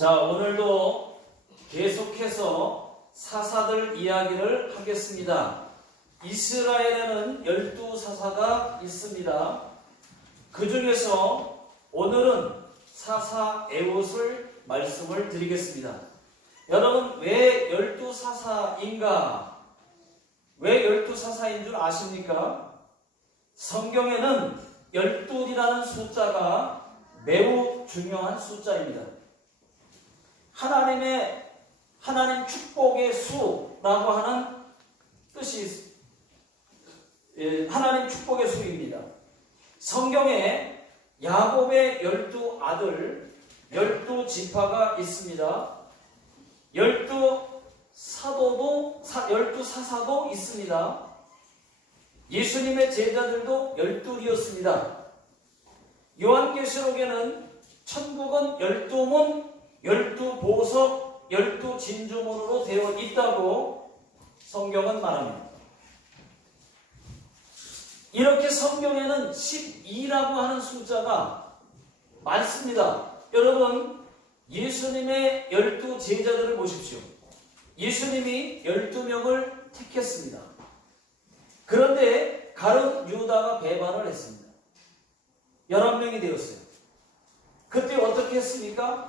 자, 오늘도 계속해서 사사들 이야기를 하겠습니다. 이스라엘에는 12사사가 있습니다. 그 중에서 오늘은 사사 에봇을 말씀을 드리겠습니다. 여러분, 왜 12사사인가? 왜 12사사인 줄 아십니까? 성경에는 12이라는 숫자가 매우 중요한 숫자입니다. 하나님 축복의 수라고 하는 뜻이 하나님 축복의 수입니다. 성경에 야곱의 12아들 12지파가 있습니다. 12사사도 있습니다. 예수님의 제자들도 12이었습니다. 요한계시록에는 천국은 12문 12보석, 12진주문으로 되어 있다고 성경은 말합니다. 이렇게 성경에는 12라고 하는 숫자가 많습니다. 여러분, 예수님의 12제자들을 보십시오. 예수님이 12명을 택했습니다. 그런데 가룟 유다가 배반을 했습니다. 11명이 되었어요. 그때 어떻게 했습니까?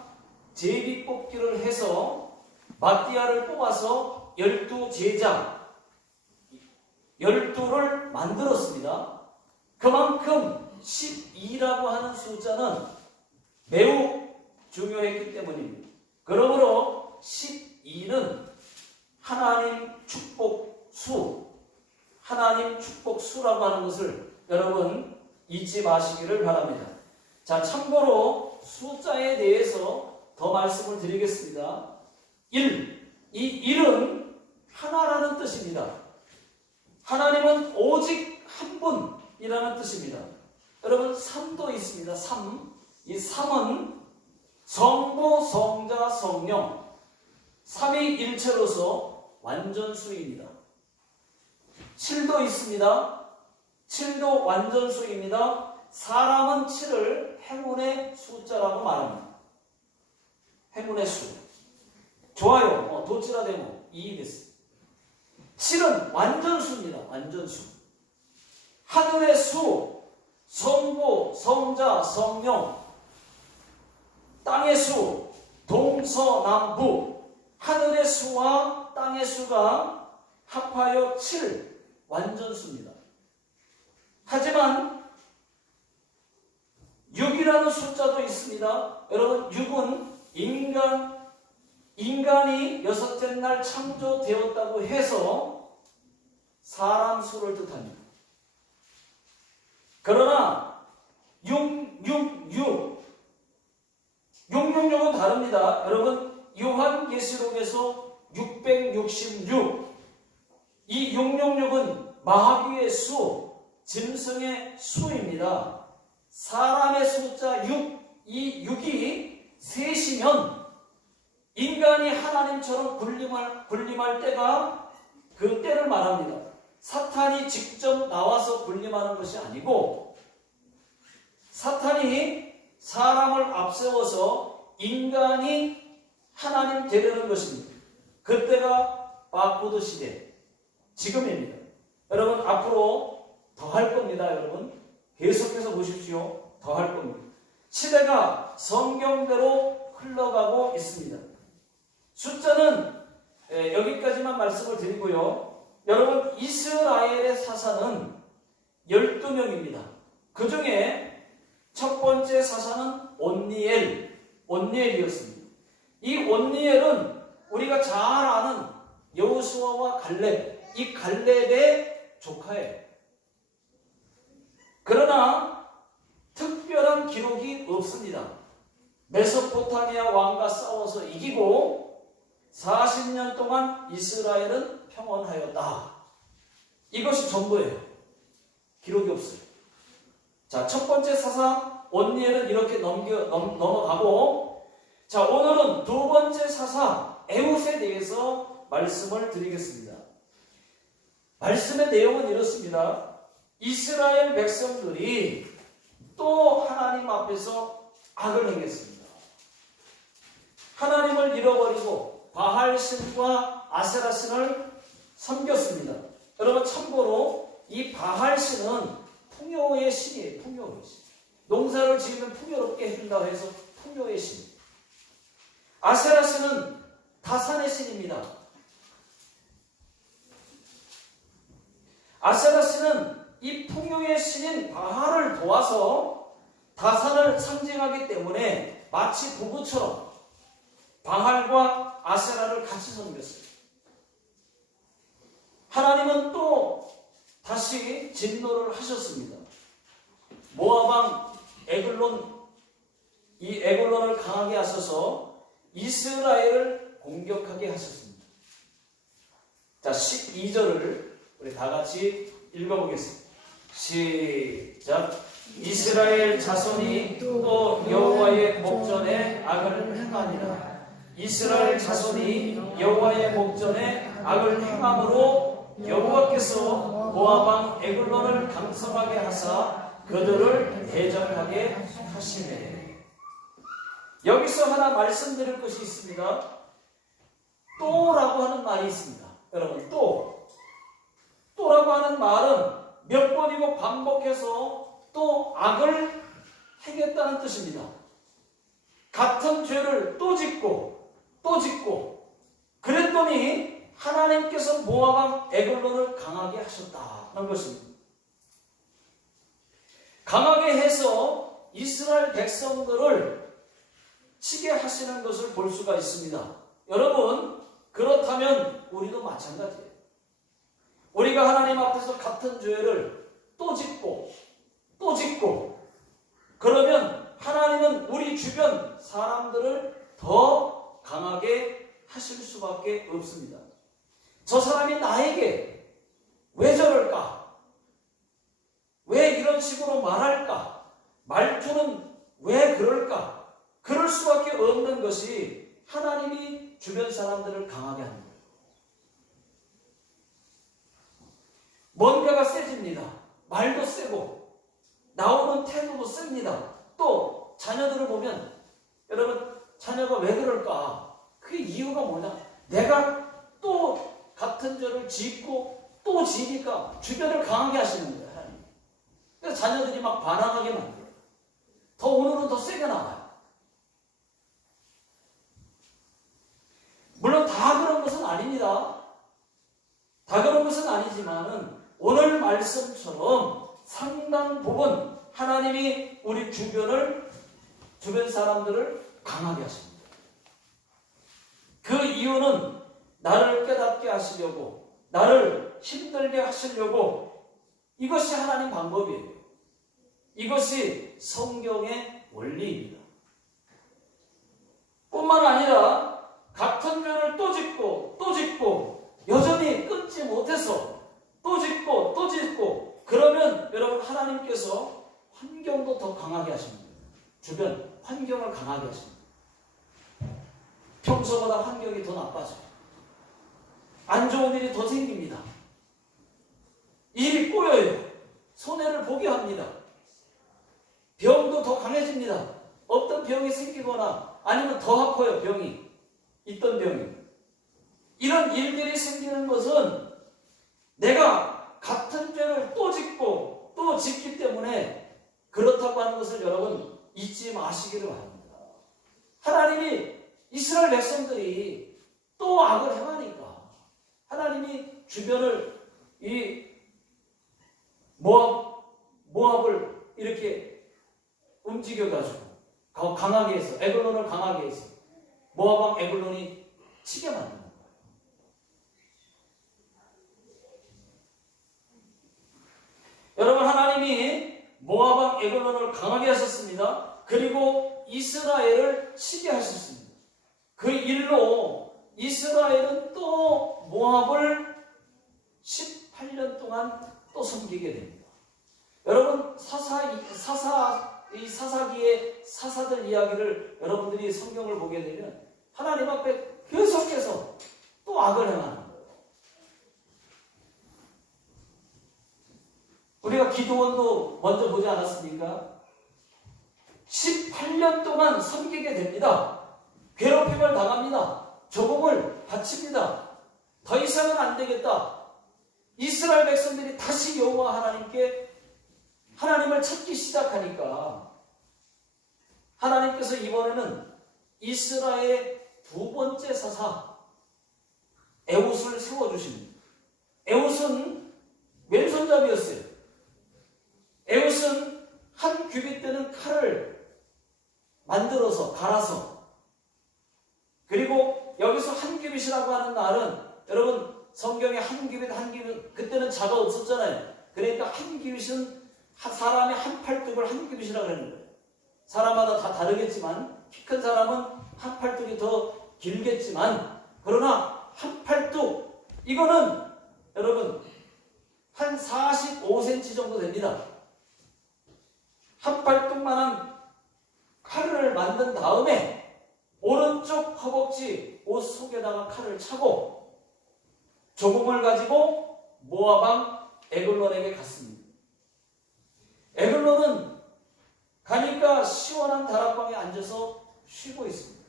제비뽑기를 해서 마띠아를 뽑아서 12제자 12를 만들었습니다. 그만큼 12라고 하는 숫자는 매우 중요했기 때문입니다. 그러므로 12는 하나님 축복수라고 하는 것을 여러분 잊지 마시기를 바랍니다. 자, 참고로 숫자에 대해서 더 말씀을 드리겠습니다. 1. 이 1은 하나라는 뜻입니다. 하나님은 오직 한 분이라는 뜻입니다. 여러분, 3도 있습니다. 3. 이 3은 성부, 성자, 성령 3위일체로서 완전수입니다. 7도 있습니다. 7도 완전수입니다. 사람은 7을 행운의 숫자라고 말합니다. 행운의 수. 좋아요. 도치라데모 2 됐어요. 7은 완전수입니다. 완전수. 하늘의 수, 성부, 성자, 성령. 땅의 수, 동서남북. 하늘의 수와 땅의 수가 합하여 7, 완전수입니다. 하지만 6이라는 숫자도 있습니다. 여러분, 6은 인간이 여섯째 날 창조되었다고 해서 사람 수를 뜻합니다. 그러나 666은 다릅니다. 여러분, 요한계시록에서 666, 이 666은 마귀의 수, 짐승의 수입니다. 사람의 숫자 6, 이 6이 셋이면 인간이 하나님처럼 군림할 때가 그 때를 말합니다. 사탄이 직접 나와서 군림하는 것이 아니고 사탄이 사람을 앞세워서 인간이 하나님 되려는 것입니다. 그때가 바코드 시대, 지금입니다. 여러분, 앞으로 더 할 겁니다. 여러분, 계속해서 보십시오. 더 할 겁니다. 시대가 성경대로 흘러가고 있습니다. 숫자는 여기까지만 말씀을 드리고요. 여러분, 이스라엘의 사사는 12명입니다. 그 중에 첫 번째 사사는 온니엘이었습니다. 이 온니엘은 우리가 잘 아는 여호수아와 갈렙, 이 갈렙의 조카예요. 그러나 특별한 기록이 없습니다. 메소포타미아 왕과 싸워서 이기고 40년 동안 이스라엘은 평온하였다. 이것이 전부예요. 기록이 없어요. 자, 첫 번째 사사 온니엘은 이렇게 넘어가고, 자, 오늘은 두 번째 사사 에봇에 대해서 말씀을 드리겠습니다. 말씀의 내용은 이렇습니다. 이스라엘 백성들이 또 하나님 앞에서 악을 행했습니다. 하나님을 잃어버리고 바알신과 아세라신을 섬겼습니다. 여러분 참고로 이 바알신은 풍요의 신이에요. 풍요의 신. 농사를 지으면 풍요롭게 해준다고 해서 풍요의 신. 아세라신은 다산의 신입니다. 아세라신은 이 풍요의 신인 바알을 도와서 다산을 상징하기 때문에 마치 부부처럼 바알과 아세라를 같이 섬겼어요. 하나님은 또 다시 진노를 하셨습니다. 모압 에글론, 이 에글론을 강하게 하셔서 이스라엘을 공격하게 하셨습니다. 자, 12절을 우리 다 같이 읽어보겠습니다. 시작. 이스라엘 자손이 또 여호와의 목전에 악을 행하니라. 이스라엘 자손이 여호와의 목전에 악을 행함으로 여호와께서 모압 왕 에글론을 강성하게 하사 그들을 대적하게 하시네. 여기서 하나 말씀드릴 것이 있습니다. 또라고 하는 말이 있습니다. 여러분, 또라고 하는 말은 몇 번이고 반복해서 또 악을 행했다는 뜻입니다. 같은 죄를 또 짓고 그랬더니 하나님께서 모압 왕 에글론을 강하게 하셨다는 것입니다. 강하게 해서 이스라엘 백성들을 치게 하시는 것을 볼 수가 있습니다. 여러분, 그렇다면 우리도 마찬가지예요. 우리가 하나님 앞에서 같은 죄를 또 짓고 그러면 하나님은 우리 주변 사람들을 더 강하게 하실 수밖에 없습니다. 저 사람이 나에게 왜 저럴까? 왜 이런 식으로 말할까? 말투는 왜 그럴까? 그럴 수밖에 없는 것이 하나님이 주변 사람들을 강하게 하는 거예요. 뭔가가 세집니다. 말도 세고 나오는 태도도 셉니다. 또 자녀들을 보면 여러분, 자녀가 왜 그럴까? 그 이유가 뭐냐? 내가 또 같은 죄를 짓고 또 지니까 주변을 강하게 하시는 거예요. 하나님. 그래서 자녀들이 막 반항하게 만들어요. 더 오늘은 더 세게 나와요. 물론 다 그런 것은 아닙니다. 다 그런 것은 아니지만은 오늘 말씀처럼 상당 부분 하나님이 우리 주변 사람들을 강하게 하십니다. 그 이유는 나를 깨닫게 하시려고, 나를 힘들게 하시려고, 이것이 하나님 방법이에요. 이것이 성경의 원리입니다. 뿐만 아니라 같은 죄를 또 짓고 여전히 끊지 못해서 또 짓고 그러면 여러분, 하나님께서 환경도 더 강하게 하십니다. 주변 환경을 강하게 하십니다. 평소보다 환경이 더 나빠져요. 안 좋은 일이 더 생깁니다. 일이 꼬여요. 손해를 보게 합니다. 병도 더 강해집니다. 어떤 병이 생기거나 아니면 더 아파요. 있던 병이. 이런 일들이 생기는 것은 내가 같은 죄를 또 짓기 때문에 그렇다고 하는 것을 여러분 잊지 마시기를 바랍니다. 하나님이 이스라엘 백성들이 또 악을 행하니까 하나님이 주변을 이 모압을 이렇게 움직여가지고 강하게 해서 에글론을 강하게 해서 모압 왕 에글론이 치게 만드는 거예요. 여러분, 하나님이 모압 왕 에글론을 강하게 하셨습니다. 그리고 이스라엘을 치게 하셨습니다. 그 일로 이스라엘은 또 모압을 18년 동안 또 섬기게 됩니다. 여러분, 사사기의 사사들 이야기를 여러분들이 성경을 보게 되면 하나님 앞에 계속해서 또 악을 행하는 거예요. 우리가 기도원도 먼저 보지 않았습니까? 18년 동안 섬기게 됩니다. 괴롭힘을 당합니다. 조공을 바칩니다. 더 이상은 안 되겠다. 이스라엘 백성들이 다시 여호와 하나님께 하나님을 찾기 시작하니까 하나님께서 이번에는 이스라엘의 두 번째 사사 에훗을 세워주십니다. 에훗은 왼손잡이였어요. 에훗은 한 규빗 되는 칼을 만들어서 갈아서, 그리고 여기서 한 규빗이라고 하는 말은 여러분 성경에 한 규빗 그때는 자가 없었잖아요. 그러니까 한 규빗은 사람의 한 팔뚝을 한 규빗이라고 하는 거예요. 사람마다 다 다르겠지만 키 큰 사람은 한 팔뚝이 더 길겠지만, 그러나 한 팔뚝, 이거는 여러분 한 45cm 정도 됩니다. 한 팔뚝만한 칼을 만든 다음에 오른쪽 허벅지 옷 속에다가 칼을 차고 조공을 가지고 모압 왕 에글론에게 갔습니다. 에글론은 가니까 시원한 다락방에 앉아서 쉬고 있습니다.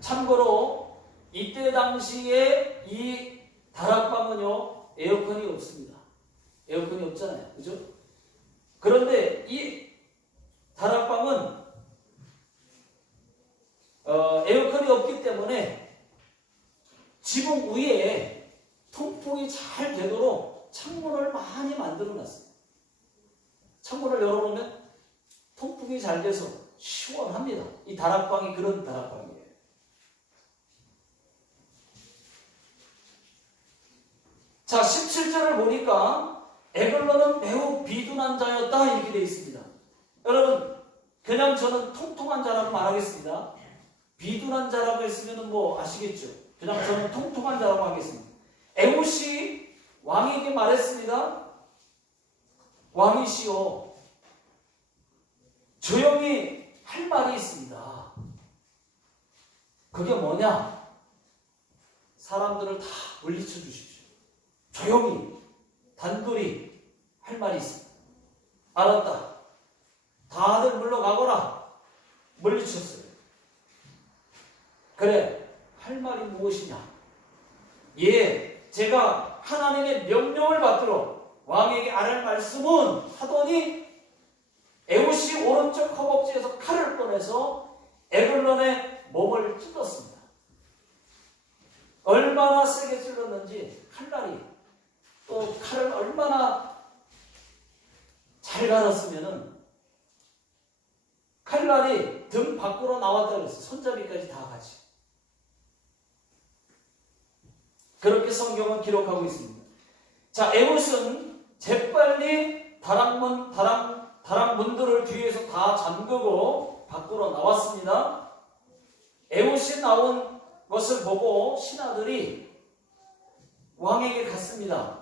참고로 이때 당시에 이 다락방은요 에어컨이 없습니다. 에어컨이 없잖아요, 그죠? 그런데 이 다락방은 에어컨이 없기 때문에 지붕 위에 통풍이 잘 되도록 창문을 많이 만들어 놨어요. 창문을 열어보면 통풍이 잘 돼서 시원합니다. 이 다락방이 그런 다락방이에요. 자, 17절을 보니까 에글론은 매우 비둔한 자였다 이렇게 되어 있습니다. 여러분, 그냥 저는 통통한 자라고 말하겠습니다. 비둔한 자라고 했으면 뭐 아시겠죠? 그냥 저는 통통한 자라고 하겠습니다. 에훗이 왕에게 말했습니다. 왕이시여, 조용히 할 말이 있습니다. 그게 뭐냐? 사람들을 다 물리쳐 주십시오. 조용히 단둘이 할 말이 있습니다. 알았다. 다들 물러가거라. 물리쳤어요. 그래, 할 말이 무엇이냐? 예, 제가 하나님의 명령을 받들어 왕에게 아랠 말씀은 하더니 에훗이 오른쪽 허벅지에서 칼을 꺼내서 에글론의 몸을 찔렀습니다. 얼마나 세게 찔렀는지, 칼날이 또 칼을 얼마나 잘 갈았으면은 칼날이 등 밖으로 나왔다 그랬어요. 손잡이까지 다 같이. 그렇게 성경은 기록하고 있습니다. 자, 에훗은 재빨리 다락문들을 뒤에서 다 잠그고 밖으로 나왔습니다. 에훗이 나온 것을 보고 신하들이 왕에게 갔습니다.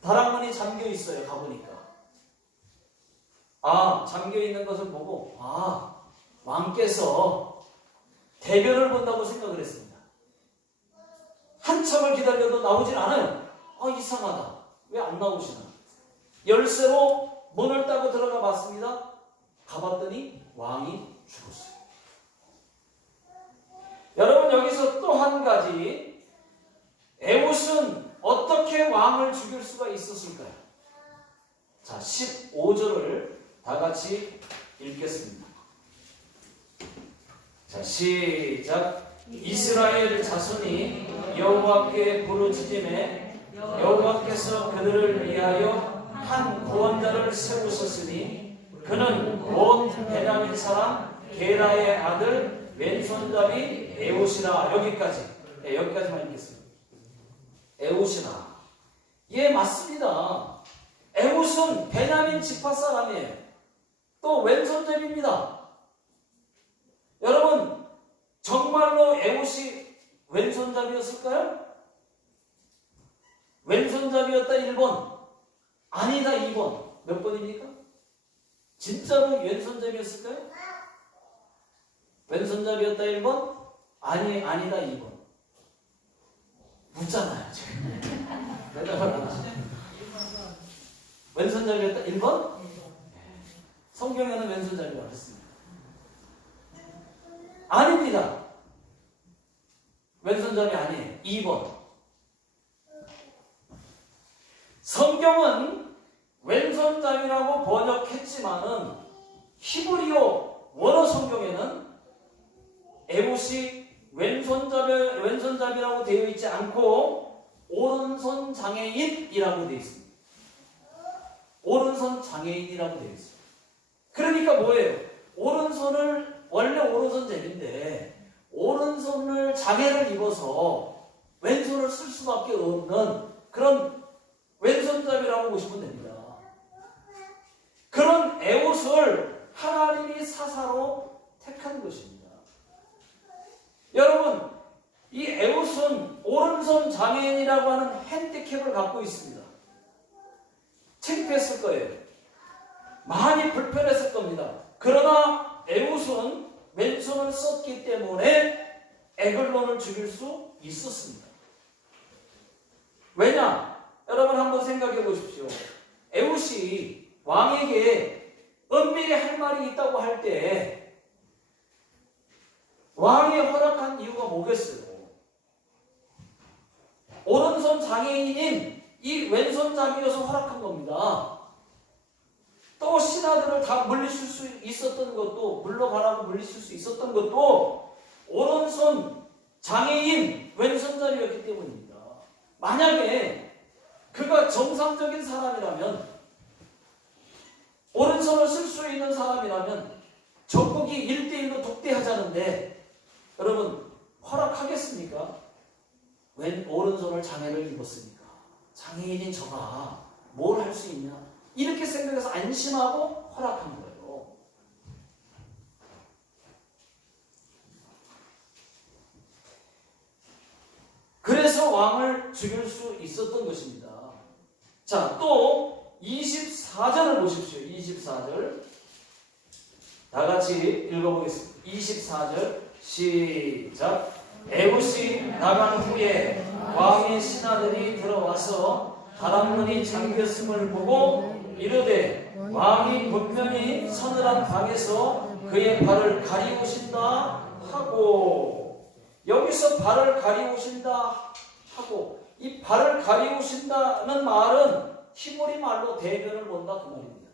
다락문이 잠겨 있어요. 가보니까. 잠겨 있는 것을 보고 왕께서 대변을 본다고 생각을 했습니다. 한참을 기다려도 나오질 않아요. 이상하다. 왜 안 나오시나? 열쇠로 문을 따고 들어가 봤습니다. 가봤더니 왕이 죽었어요. 여러분, 여기서 또 한 가지, 에훗은 어떻게 왕을 죽일 수가 있었을까요? 자, 15절을 다 같이 읽겠습니다. 자, 시작. 이스라엘 자손이 여호와께 부르짖음에 여호와께서 그들을 위하여 한 구원자를 세우셨으니 그는 온 베냐민 사람 게라의 아들 왼손잡이 에훗이라. 여기까지만 읽겠습니다. 에훗이라. 예, 맞습니다. 에훗은 베냐민 지파 사람이에요. 또 왼손잡이입니다. 여러분, 정말로 에훗이 왼손잡이였을까요? 왼손잡이였다 1번, 아니다 2번. 몇 번입니까? 진짜로 왼손잡이였을까요? 왼손잡이였다 1번, 아니다 2번. 묻잖아요, 지금. 대답을 안 하죠. 왼손잡이였다 1번? 성경에는 왼손잡이라고 했습니다. 아닙니다. 왼손잡이 아니에요. 2번. 성경은 왼손잡이라고 번역했지만은 히브리어 원어 성경에는 에봇이 왼손잡이라고 되어 있지 않고 오른손 장애인이라고 되어 있습니다. 오른손 장애인이라고 되어 있어요. 그러니까 뭐예요? 원래 오른손잡이인데 오른손을 장애를 입어서 왼손을 쓸 수밖에 없는 그런 왼손잡이라고 보시면 됩니다. 그런 에봇을 하나님이 사사로 택한 것입니다. 여러분, 이 에봇은 오른손 장애인이라고 하는 핸디캡을 갖고 있습니다. 창피했을 거예요. 많이 불편했을 겁니다. 그러나 에봇은 왼손을 썼기 때문에 에글론을 죽일 수 있었습니다. 왜냐? 여러분 한번 생각해 보십시오. 에봇이 왕에게 은밀히 할 말이 있다고 할 때 왕이 허락한 이유가 뭐겠어요? 오른손 장애인인 이 왼손잡이여서 허락한 겁니다. 또 신하들을 다 물리칠 수 있었던 것도, 물러가라고 물리칠 수 있었던 것도 오른손 장애인 왼손잡이였기 때문입니다. 만약에 그가 정상적인 사람이라면, 오른손을 쓸 수 있는 사람이라면 적국이 1대1로 독대하자는데 여러분 허락하겠습니까? 왼 오른손을 장애를 입었으니까 장애인인 저가 뭘 할 수 있냐? 이렇게 생각해서 안심하고 허락한 거예요. 그래서 왕을 죽일 수 있었던 것입니다. 자, 또 24절을 보십시오. 24절 다 같이 읽어보겠습니다. 24절 시작. 에봇이 나간 후에 왕의 신하들이 들어와서 다람문이 잠겼음을 보고 이르되 왕이 분명히 서늘한 방에서 그의 발을 가리우신다 하고, 여기서 발을 가리우신다 하고, 이 발을 가리우신다는 말은 히브리 말로 대변을 본다 그 말입니다.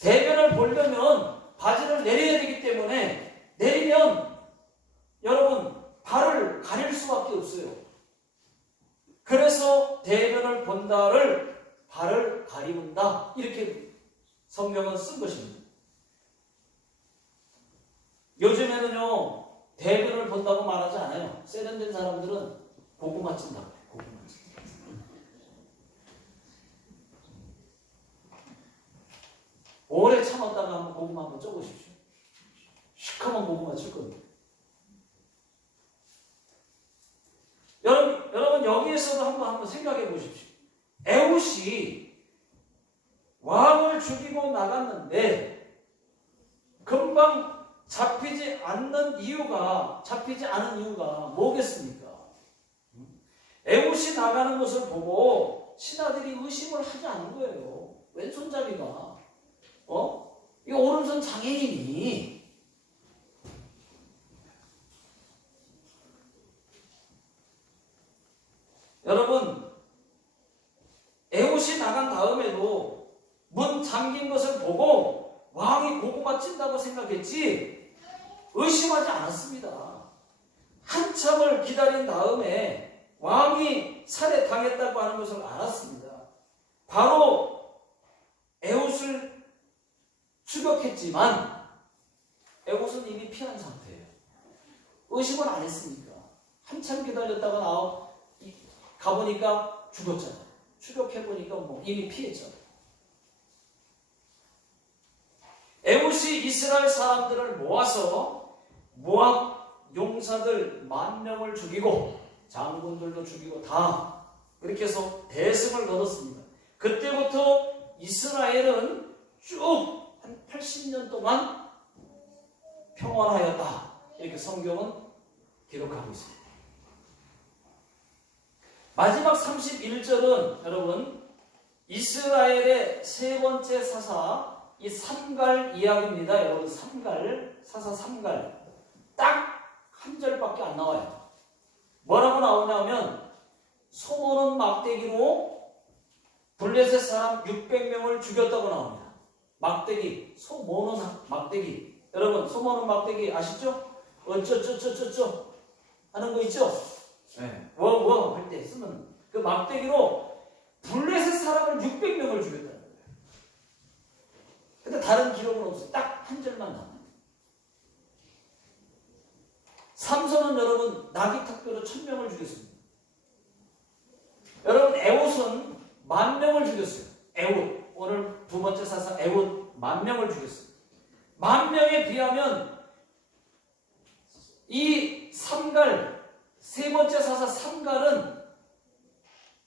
대변을 보려면 바지를 내려야 되기 때문에 내리면 여러분 발을 가릴 수밖에 없어요. 그래서 대변을 본다를 발을 가리운다 이렇게 성경은 쓴 것입니다. 요즘에는요 대변을 본다고 말하지 않아요. 세련된 사람들은 고구마 찐다고 해요. 고구마 찐다. 오래 참았다가 한번 고구마 한번 쪄보십시오. 시커먼 고구마 칠 겁니다. 여러분 여기에서도 한번 생각해 보십시오. 에봇이 왕을 죽이고 나갔는데 금방 잡히지 않는 이유가 뭐겠습니까? 에봇이 나가는 것을 보고 신하들이 의심을 하지 않은 거예요. 왼손잡이가 이 오른손 장애인이 여러분 에봇이 나간 다음에도 문 잠긴 것을 보고 왕이 고구마 찐다고 생각했지 의심하지 않았습니다. 한참을 기다린 다음에 왕이 살해당했다고 하는 것을 알았습니다. 바로 에봇을 추격했지만 에봇은 이미 피한 상태예요. 의심을 안 했으니까. 한참 기다렸다가 가보니까 죽었잖아요. 추격해보니까 이미 피했죠. 에봇이 이스라엘 사람들을 모아서 모압 용사들 10,000명을 죽이고 장군들도 죽이고 다 그렇게 해서 대승을 거뒀습니다. 그때부터 이스라엘은 쭉 한 80년 동안 평안하였다. 이렇게 성경은 기록하고 있습니다. 마지막 31절은 여러분 이스라엘의 세 번째 사사 이 삼갈 이야기입니다. 여러분, 삼갈, 사사 삼갈. 딱 한 절밖에 안 나와요. 뭐라고 나오냐면, 소모는 막대기로 블레셋 사람 600명을 죽였다고 나옵니다. 막대기, 소모는 막대기. 여러분, 소모는 막대기 아시죠? 어쩌쩌쩌쩌쩌 하는 거 있죠? 네. 워 할 때 쓰는 그 막대기로 블레셋 사람을 600명을 죽였다는 거예요. 근데 다른 기록은 없어요. 딱 한 절만 나와요. 삼손은 여러분 나귀탁뼈로 1000명을 죽였습니다. 여러분 에봇은 10,000명을 죽였어요. 에봇, 오늘 두 번째 사사 에봇 10,000명을 죽였어요. 10,000명에 비하면 이 삼갈, 세 번째 사사 삼갈은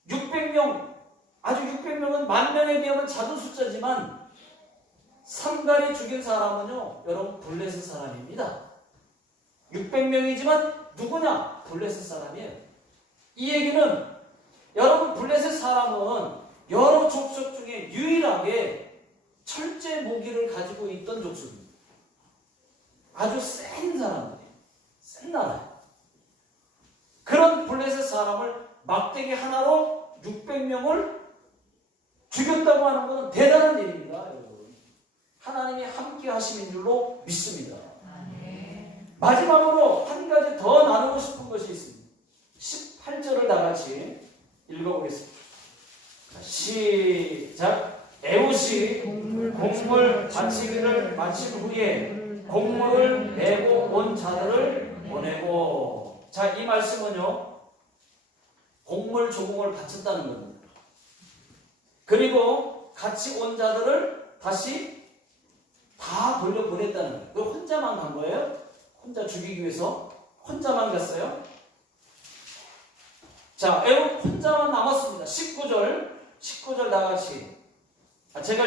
600명, 아주 600명은 10,000명에 비하면 작은 숫자지만 삼갈이 죽인 사람은요, 여러분 블레셋 사람입니다. 600명이지만 누구냐? 블레셋 사람이에요. 이 얘기는 여러분 블레셋 사람은 여러 족속 중에 유일하게 철제 무기를 가지고 있던 족속입니다. 아주 센 사람들이에요. 센 나라예요. 그런 블레셋 사람을 막대기 하나로 600명을 죽였다고 하는 것은 대단한 일입니다. 여러분. 하나님이 함께 하심인 줄로 믿습니다. 마지막으로 한 가지 더 나누고 싶은 것이 있습니다. 18절을 다 같이 읽어보겠습니다. 시작. 에봇이 곡물 바치기를 마친 후에 곡물을 메고 온 자들을 보내고. 자, 이 말씀은요, 곡물 조공을 바쳤다는 겁니다. 그리고 같이 온 자들을 다시 다 돌려보냈다는 거예요. 그 혼자만 간 거예요? 혼자 죽이기 위해서 혼자만 갔어요? 자, 에봇 혼자만 남았습니다. 19절 다 같이. 제가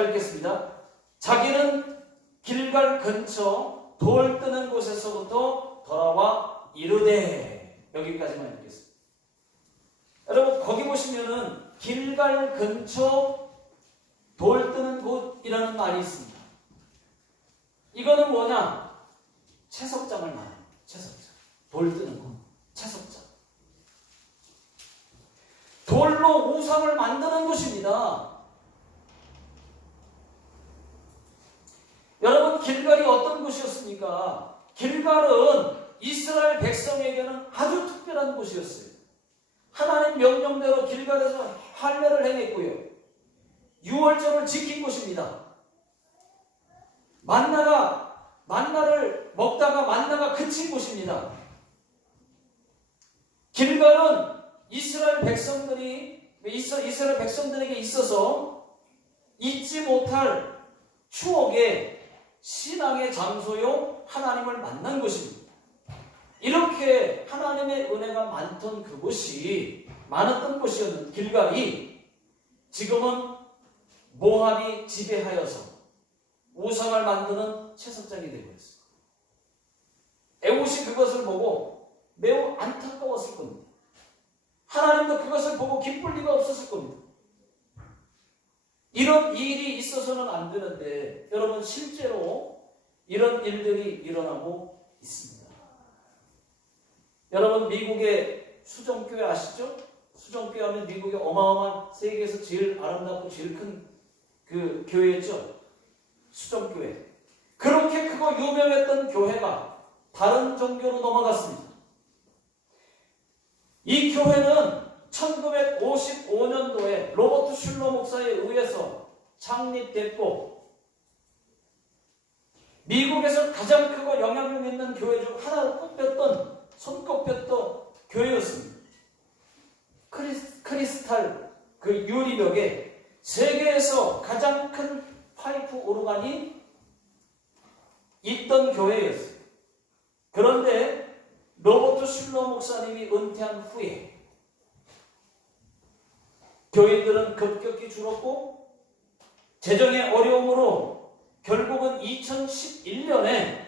읽겠습니다. 자기는 길갈 근처 돌 뜨는 곳에서부터 돌아와 이르되. 여기까지만 읽겠습니다. 여러분, 거기 보시면은 길갈 근처 돌 뜨는 곳이라는 말이 있습니다. 이거는 뭐냐? 채석장을 말해요. 채석장. 돌 뜨는 곳. 채석장. 돌로 우상을 만드는 곳입니다. 여러분, 길갈이 어떤 곳이었습니까? 길갈은 이스라엘 백성에게는 아주 특별한 곳이었어요. 하나님 명령대로 길갈에서 할례를 행했고요. 유월절을 지킨 곳입니다. 만나를 먹다가 만나가 그친 곳입니다. 길갈은 이스라엘 백성들에게 있어서 잊지 못할 추억의 신앙의 장소요, 하나님을 만난 곳입니다. 이렇게 하나님의 은혜가 많던 그곳이, 많았던 곳이었는 길갈이 지금은 모압이 지배하여서 우상을 만드는 채석장이 되고 있어요. 에봇이 그것을 보고 매우 안타까웠을 겁니다. 하나님도 그것을 보고 기쁠 리가 없었을 겁니다. 이런 일이 있어서는 안 되는데 여러분, 실제로 이런 일들이 일어나고 있습니다. 여러분, 미국의 수정교회 아시죠? 수정교회 하면 미국의 어마어마한, 세계에서 제일 아름답고 제일 큰 그 교회였죠. 수정교회. 그렇게 크고 유명했던 교회가 다른 종교로 넘어갔습니다. 이 교회는 1955년도에 로버트 슐러 목사에 의해서 창립됐고, 미국에서 가장 크고 영향력 있는 교회 중 하나로 손꼽혔던 교회였습니다. 크리스탈 그 유리벽에 세계에서 가장 큰 파이프 오르간이 있던 교회였어요. 그런데 로버트 슐러 목사님이 은퇴한 후에 교인들은 급격히 줄었고, 재정의 어려움으로 결국은 2011년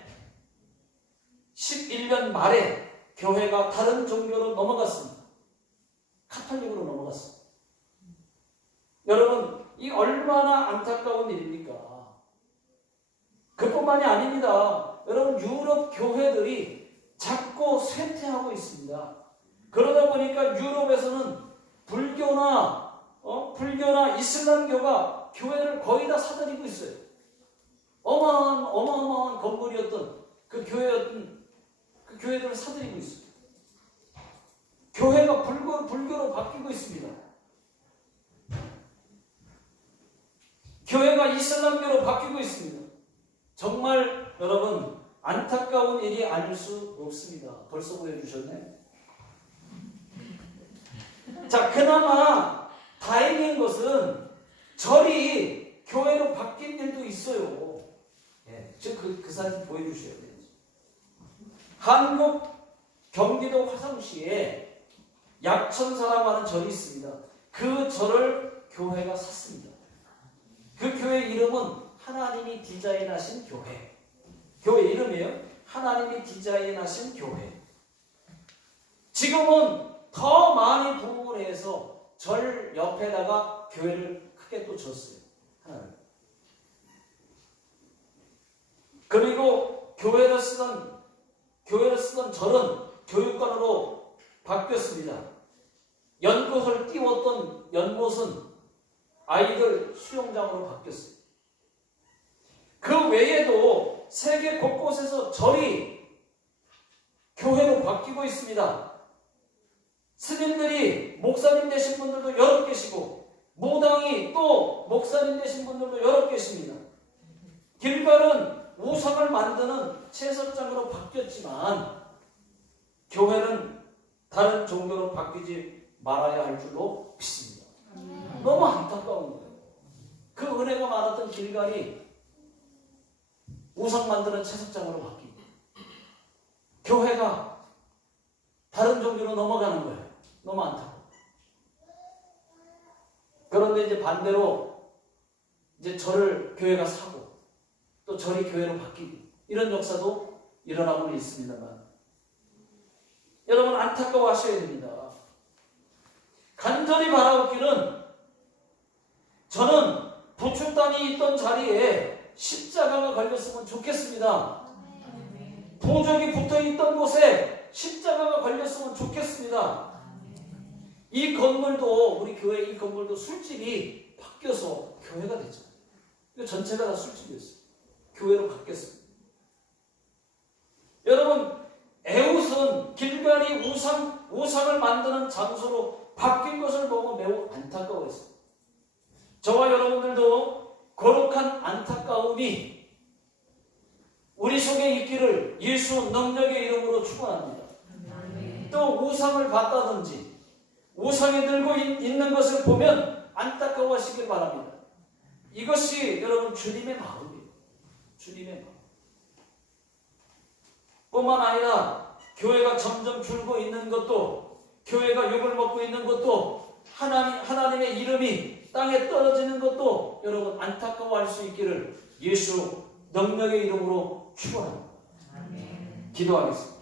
말에 교회가 다른 종교로 넘어갔습니다. 카톨릭으로 넘어갔습니다. 여러분, 이 얼마나 안타까운 일입니까? 그뿐만이 아닙니다. 여러분, 유럽 교회들이 자꾸 쇠퇴하고 있습니다. 그러다 보니까 유럽에서는 불교나 이슬람교가 교회를 거의 다 사들이고 있어요. 어마어마한 건물이었던 그 교회들을 사들이고 있어요. 교회가 불교로 바뀌고 있습니다. 교회가 이슬람교로 바뀌고 있습니다. 정말 여러분 안타까운 일이 아닐 수 없습니다. 벌써 보여주셨네. 자, 그나마 다행인 것은 절이 교회로 바뀐 일도 있어요. 예, 그 사진 보여주셔야 돼요. 한국 경기도 화성시에 약천사라고 절이 있습니다. 그 절을 교회가 샀습니다. 그 교회 이름은 하나님이 디자인하신 교회. 교회 이름이에요. 하나님이 디자인하신 교회. 지금은 더 많이 부흥을 해서 절 옆에다가 교회를 크게 또 졌어요. 하나님. 그리고 교회를 쓰던 절은 교육관으로 바뀌었습니다. 연못을 띄웠던 연못은 아이들 수영장으로 바뀌었어요. 그 외에도 세계 곳곳에서 절이 교회로 바뀌고 있습니다. 스님들이 목사님 되신 분들도 여러 계시고, 무당이 또 목사님 되신 분들도 여러 계십니다. 길갈은 우상을 만드는 채석장으로 바뀌었지만 교회는 다른 종교로 바뀌지 말아야 할 줄로 믿습니다. 너무 안타까운 거예요. 그 은혜가 많았던 길갈이 우상 만드는 채석장으로 바뀌고 교회가 다른 종교로 넘어가는 거예요. 너무 안타까워. 그런데 이제 반대로 이제 절을 교회가 사고 또 절이 교회로 바뀌고 이런 역사도 일어나고는 있습니다만 여러분 안타까워하셔야 됩니다. 간절히 바라옵기는 저는 부축단이 있던 자리에 십자가가 걸렸으면 좋겠습니다. 보적이 붙어있던 곳에 십자가가 걸렸으면 좋겠습니다. 이 건물도 우리 교회 이 건물도 술집이 바뀌어서 교회가 됐잖아요. 전체가 다 술집이었어요. 교회로 바뀌었습니다. 여러분 에웃은 길갈이 우상을 만드는 장소로 바뀐 것을 보고 매우 안타까워했습니다. 저와 여러분들도 거룩한 안타까움이 우리 속에 있기를 예수 능력의 이름으로 축원합니다. 또 우상을 봤다든지 우상에 들고 있는 것을 보면 안타까워하시길 바랍니다. 이것이 여러분 주님의 마음이에요. 주님의 마음. 뿐만 아니라 교회가 점점 줄고 있는 것도, 교회가 욕을 먹고 있는 것도, 하나님의 이름이 땅에 떨어지는 것도 여러분 안타까워할 수 있기를 예수 능력의 이름으로 축원합니다. 기도하겠습니다.